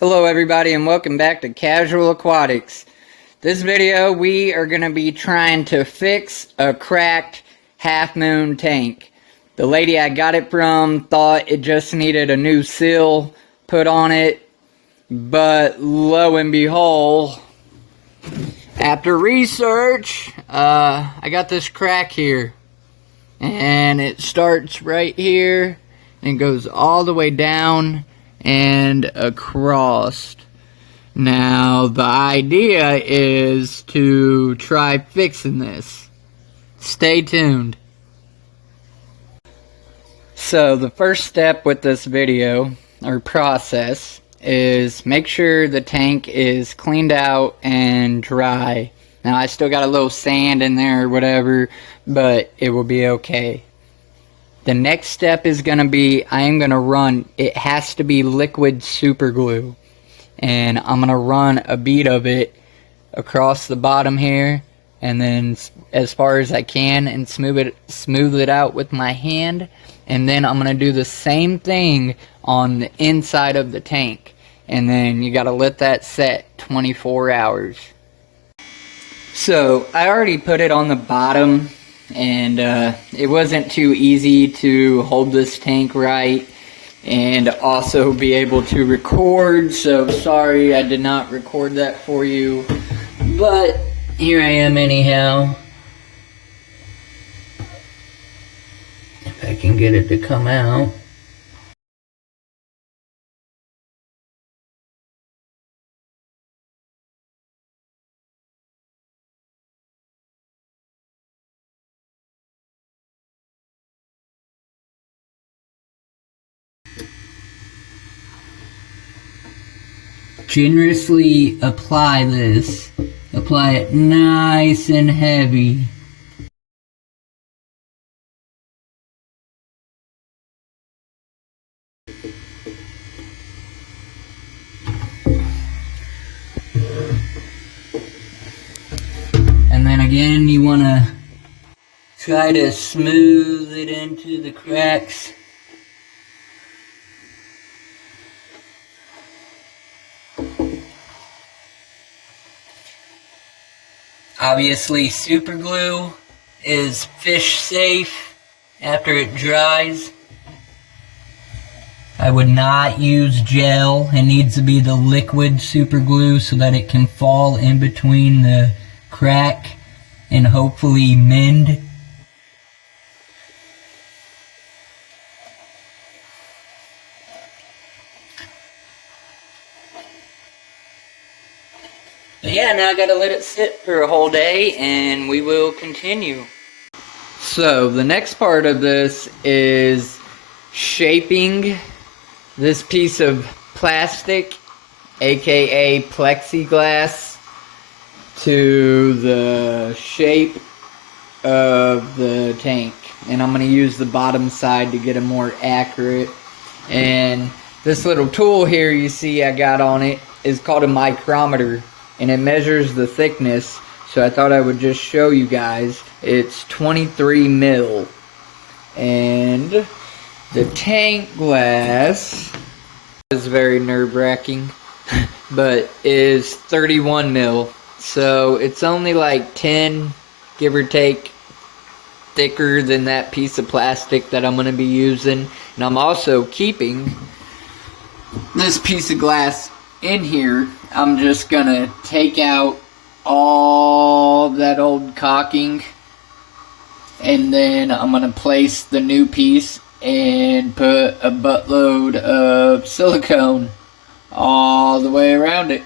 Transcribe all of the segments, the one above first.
Hello everybody and welcome back to Casual Aquatics. This video we are going to be trying to fix a cracked half moon tank. The lady I got it from thought it just needed a new seal put on it, but lo and behold, after research, I got this crack here. And it starts right here and goes all the way down and across. Now the idea is to try fixing this. Stay tuned. So the first step with this video or process is make sure the tank is cleaned out and dry. Now I still got a little sand in there or whatever, but it will be okay. The next step is going to be, I am going to run, it has to be liquid super glue. And I'm going to run a bead of it across the bottom here, and then as far as I can, and smooth it out with my hand. And then I'm going to do the same thing on the inside of the tank. And then you got to let that set 24 hours. So I already put it on the bottom, and it wasn't too easy to hold this tank right and also be able to record, so sorry I did not record that for you, but here I am anyhow. If I can get it to come out. Generously apply this. Apply it nice and heavy. And then again, you want to try to smooth it into the cracks. Obviously, super glue is fish safe after it dries. I would not use gel. It needs to be the liquid super glue so that it can fall in between the crack and hopefully mend. But yeah, now I gotta let it sit for a whole day and we will continue. So the next part of this is shaping this piece of plastic, aka plexiglass, to the shape of the tank. And I'm gonna use the bottom side to get it more accurate. And this little tool here you see I got on it is called a micrometer, and it measures the thickness. So I thought I would just show you guys. It's 23 mil. And the tank glass is very nerve-wracking, but is 31 mil. So it's only like 10, give or take, thicker than that piece of plastic that I'm going to be using. And I'm also keeping this piece of glass in here. I'm just going to take out all that old caulking, and then I'm going to place the new piece and put a buttload of silicone all the way around it.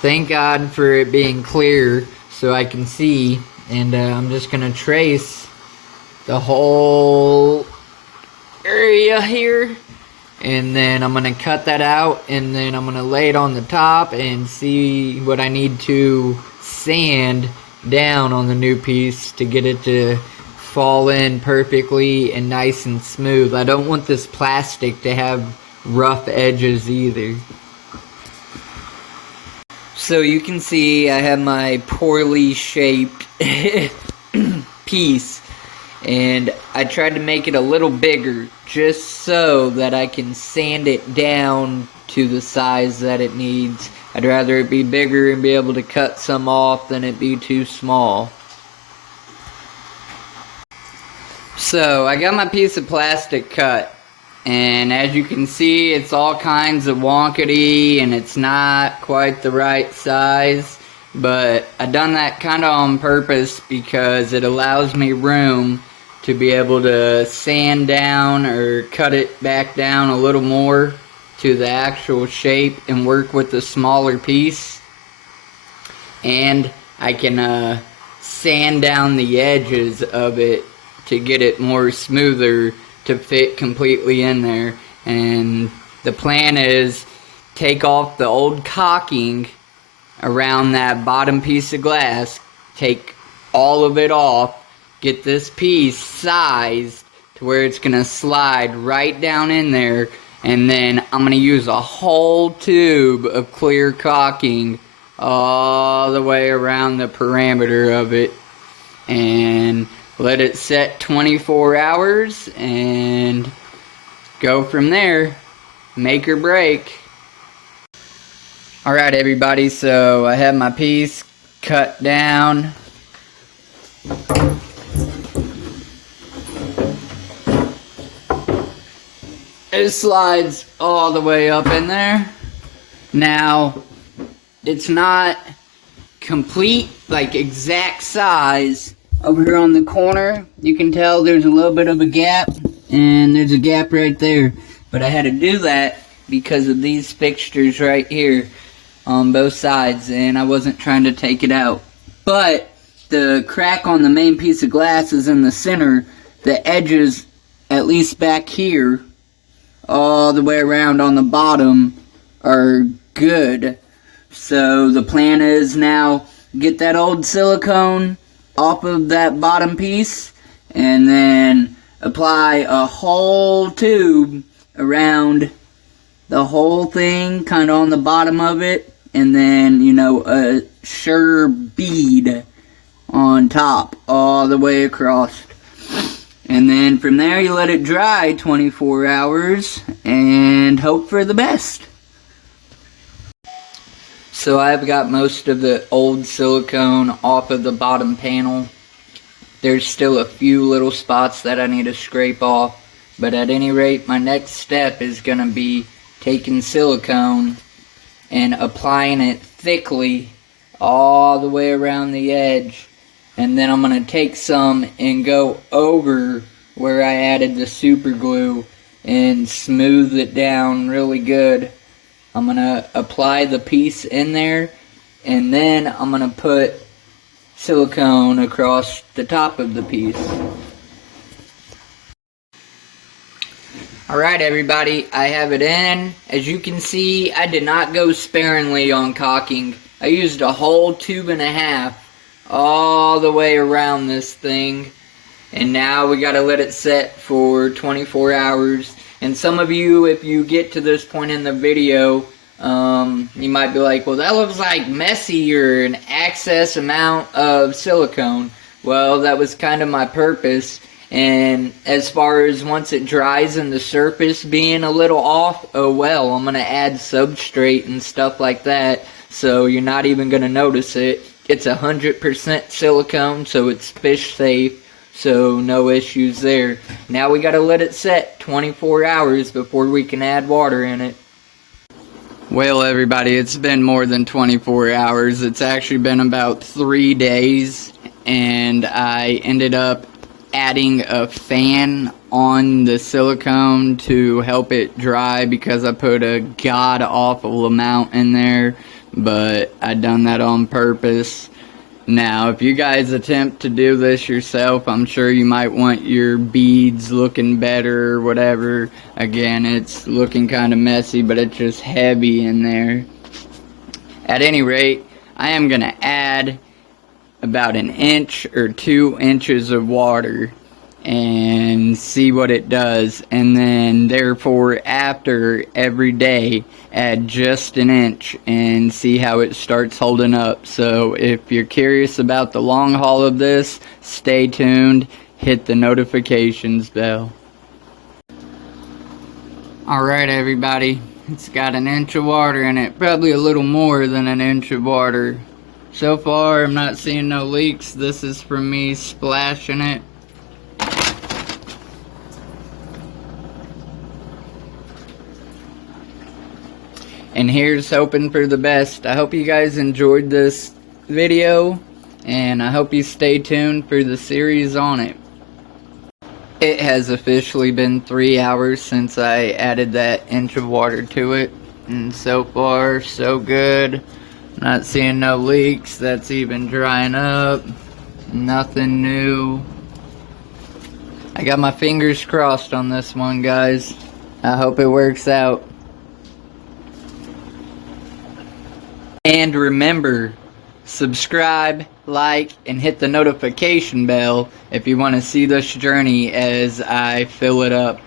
Thank God for it being clear so I can see, and I'm just going to trace the whole area here, and then I'm going to cut that out, and then I'm going to lay it on the top and see what I need to sand down on the new piece to get it to fall in perfectly and nice and smooth. I don't want this plastic to have rough edges either. So you can see I have my poorly shaped piece, and I tried to make it a little bigger just so that I can sand it down to the size that it needs. I'd rather it be bigger and be able to cut some off than it be too small. So I got my piece of plastic cut, and as you can see, it's all kinds of wonkety and it's not quite the right size, but I done that kind of on purpose because it allows me room to be able to sand down or cut it back down a little more to the actual shape and work with the smaller piece. And I can sand down the edges of it to get it more smoother to fit completely in there. And the plan is take off the old caulking around that bottom piece of glass, take all of it off, get this piece sized to where it's gonna slide right down in there, and then I'm gonna use a whole tube of clear caulking all the way around the perimeter of it, and let it set 24 hours and go from there. Make or break. Alright everybody, so I have my piece cut down. It slides all the way up in there. Now, it's not complete, like exact size. Over here on the corner, you can tell there's a little bit of a gap, and there's a gap right there. But I had to do that because of these fixtures right here on both sides, and I wasn't trying to take it out. But the crack on the main piece of glass is in the center. The edges, at least back here, all the way around on the bottom, are good. So the plan is now get that old silicone off of that bottom piece, and then apply a whole tube around the whole thing, kind of on the bottom of it, and then, you know, a sure bead on top all the way across. And then from there you let it dry 24 hours and hope for the best. So I've got most of the old silicone off of the bottom panel. There's still a few little spots that I need to scrape off, but at any rate, my next step is going to be taking silicone and applying it thickly all the way around the edge, and then I'm going to take some and go over where I added the super glue and smooth it down really good. I'm going to apply the piece in there, and then I'm going to put silicone across the top of the piece. Alright everybody, I have it in. As you can see, I did not go sparingly on caulking. I used a whole tube and a half all the way around this thing. And now we gotta let it set for 24 hours. And some of you, if you get to this point in the video, you might be like, well, that looks like messy or an excess amount of silicone. Well, that was kind of my purpose. And as far as once it dries and the surface being a little off, oh well, I'm going to add substrate and stuff like that, so you're not even going to notice it. It's 100% silicone, so it's fish safe, so no issues there. Now we got to let it set 24 hours before we can add water in it. Well everybody, it's been more than 24 hours. It's actually been about 3 days, and I ended up adding a fan on the silicone to help it dry because I put a god-awful amount in there, but I done that on purpose. Now, if you guys attempt to do this yourself, I'm sure you might want your beads looking better or whatever. Again, it's looking kind of messy, but it's just heavy in there. At any rate, I am going to add about 1 inch or 2 inches of water and see what it does, and then therefore after every day add just 1 inch and see how it starts holding up. So if you're curious about the long haul of this, stay tuned. hit the notifications bell. Alright everybody, it's got an inch of water in it, probably a little more than an inch of water. So far I'm not seeing no leaks. This is from me splashing it. And here's hoping for the best. I hope you guys enjoyed this video, and I hope you stay tuned for the series on it. It has officially been 3 hours since I added that inch of water to it, and so far so good. Not seeing no leaks. That's even drying up. Nothing new. I got my fingers crossed on this one, guys. I hope it works out. And remember, subscribe, like, and hit the notification bell if you want to see this journey as I fill it up.